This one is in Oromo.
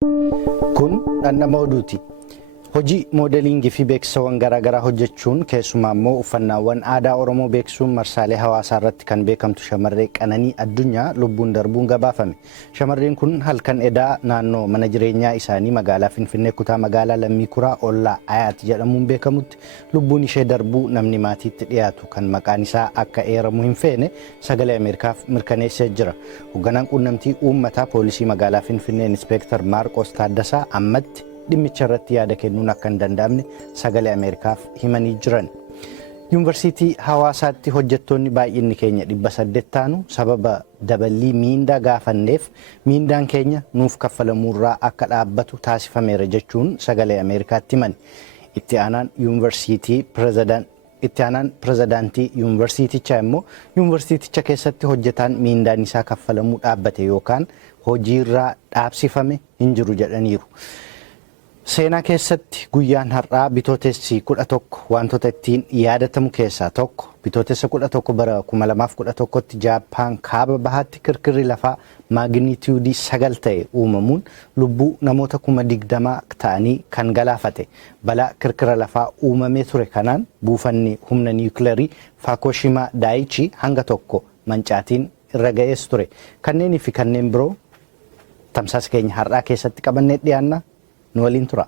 Kun dhandhama oduuti. Hojii moodelingii fi beeksisawwan garaagaraa hojjechuun keessumaa immoo uffannaawwan aadaa Oromoo beeksisuun marsaalee hawaasaa irratti kan beekamtu shamarree Qananii Addunyaa lubbuun darbuun gabaafame. Shamarreen kun halkan edaa naannoo mana jireenyaa isaanii magaalaa Finfinnee kutaa magaalaa Lammii Kuraa Ollaa Ayaat jedhamuun beekamutti lubbuun ishee darbuu namni maatiitti dhiyaatu kan maqaan isaa akka eeramu hin feene sagalee Ameerikaaf mirkaneessee jira. Hoogganaan quunnamtii uummataa poolisii magaalaa Finfinnee Inspektar Maarqos Taaddasaa ammatti dhimmicha irratti yaada kennuun akka hin danda'amne sagalee Ameerikaaf himanii jiran. Yuunivarsiitii Hawaasaatti hojjettoonni baay'inni keenya 800 taanu sababa daballii miindaa gaafanneef miindaan keenya nuuf kaffalamuurraa akka dhaabbatu taasifameera jechuun sagalee Ameerikaatti himan. Itti aanaan pirezidaantii yuunivarsiitichaa immoo yuunivarsiiticha keessatti hojjetaan miindaan isaa kaffalamuu dhaabbate yookaan hojiirraa dhaabsifame hin jiru jedhaniiru. Seenaa keessatti guyyaan har'aa bitootessi 11 wantoota ittiin yaadatamu keessaa tokko. Bitootessa 11 bara 2011tti Jaappaan kaaba bahaatti kirkirri lafaa maagniitiyuudii 9 ta'e uumamuun lubbuu namoota 20,000 ta'anii kan galaafate. Balaa kirkira lafaa uumamee ture kanaan buufanni humna niwukilarii Fukushima Daiichi hanga tokko mancaatiin irra ga'ees ture. Kanneenii fi kanneen biroo tamsaasa keenya har'aa keessatti qabannee dhiyaanna. Nu waliin tura.